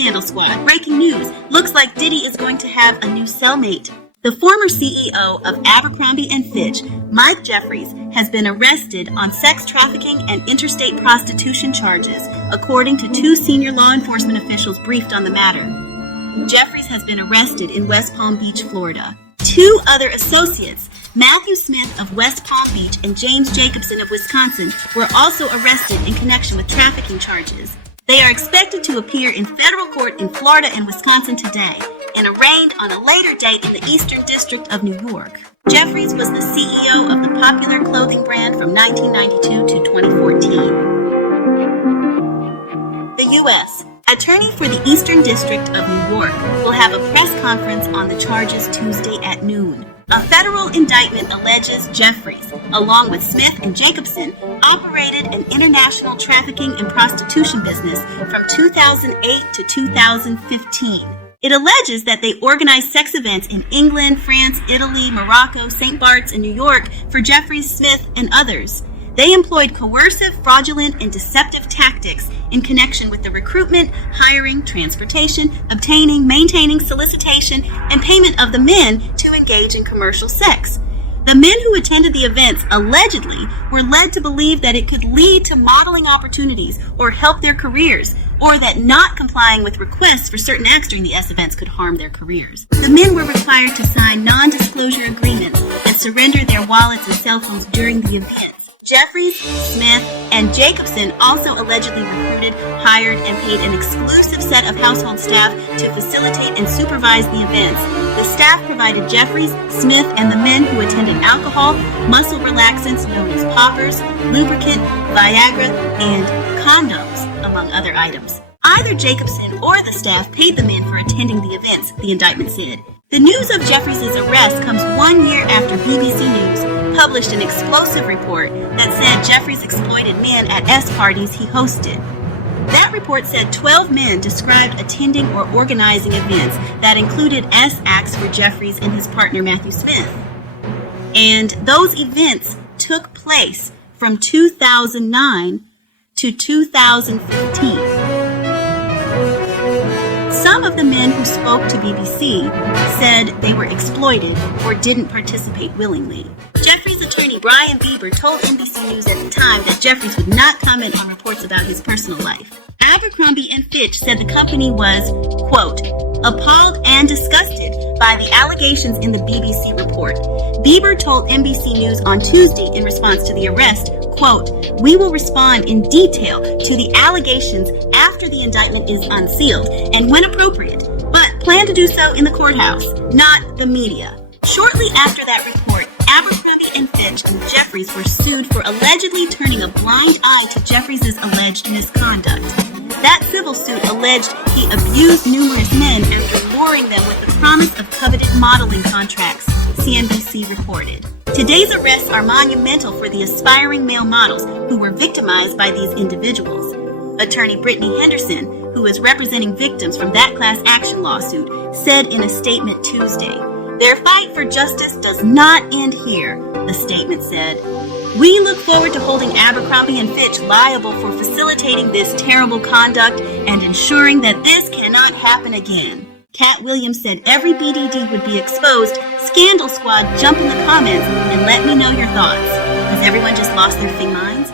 Scandal Squad. Breaking news. Looks like Diddy is going to have a new cellmate. The former CEO of Abercrombie Fitch, Mike Jeffries, has been arrested on sex trafficking and interstate prostitution charges, according to two senior law enforcement officials briefed on the matter. Jeffries has been arrested in West Palm Beach, Florida. Two other associates, Matthew Smith of West Palm Beach and James Jacobson of Wisconsin, were also arrested in connection with trafficking charges. They are expected to appear in federal court in Florida and Wisconsin today and arraigned on a later date in the Eastern District of New York. Jeffries was the CEO of the popular clothing brand from 1992 to 2014. The U.S. Attorney for the Eastern District of New York will have a press conference on the charges Tuesday at noon. A federal indictment alleges Jeffries, along with Smith and Jacobson, operated an international trafficking and prostitution business from 2008 to 2015. It alleges that they organized sex events in England, France, Italy, Morocco, St. Bart's, and New York for Jeffries, Smith, and others. They employed coercive, fraudulent, and deceptive tactics in connection with the recruitment, hiring, transportation, obtaining, maintaining, solicitation, and payment of the men to engage in commercial sex. The men who attended the events allegedly were led to believe that it could lead to modeling opportunities or help their careers, or that not complying with requests for certain acts during the events could harm their careers. The men were required to sign non-disclosure agreements and surrender their wallets and cell phones during the events. Jeffries, Smith, and Jacobson also allegedly recruited, hired, and paid an exclusive set of household staff to facilitate and supervise the events. The staff provided Jeffries, Smith, and the men who attended alcohol, muscle relaxants known as poppers, lubricant, Viagra, and condoms, among other items. Either Jacobson or the staff paid the men for attending the events, the indictment said. The news of Jeffries' arrest comes 1 year after BBC News published an explosive report that said Jeffries exploited men at S-parties he hosted. That report said 12 men described attending or organizing events that included S-acts for Jeffries and his partner Matthew Smith. And those events took place from 2009 to 2015. Some of the men who spoke to BBC said they were exploited or didn't participate willingly. Jeffries' attorney Brian Bieber told NBC News at the time that Jeffries would not comment on reports about his personal life. Abercrombie Fitch said the company was, quote, appalled and disgusted by the allegations in the BBC report. Bieber told NBC News on Tuesday in response to the arrest, quote, we will respond in detail to the allegations after the indictment is unsealed and when appropriate, but plan to do so in the courthouse, not the media. Shortly after that report, Abercrombie Fitch and Jeffries were sued for allegedly turning a blind eye to Jeffries' alleged misconduct. That civil suit alleged he abused numerous men after luring them with the promise of coveted modeling contracts, CNBC reported. Today's arrests are monumental for the aspiring male models who were victimized by these individuals. Attorney Brittany Henderson, who is representing victims from that class action lawsuit, said in a statement Tuesday, their fight for justice does not end here, the statement said. We look forward to holding Abercrombie Fitch liable for facilitating this terrible conduct and ensuring that this cannot happen again. Cat Williams said every BDD would be exposed. Scandal Squad, jump in the comments and let me know your thoughts. Has everyone just lost their minds?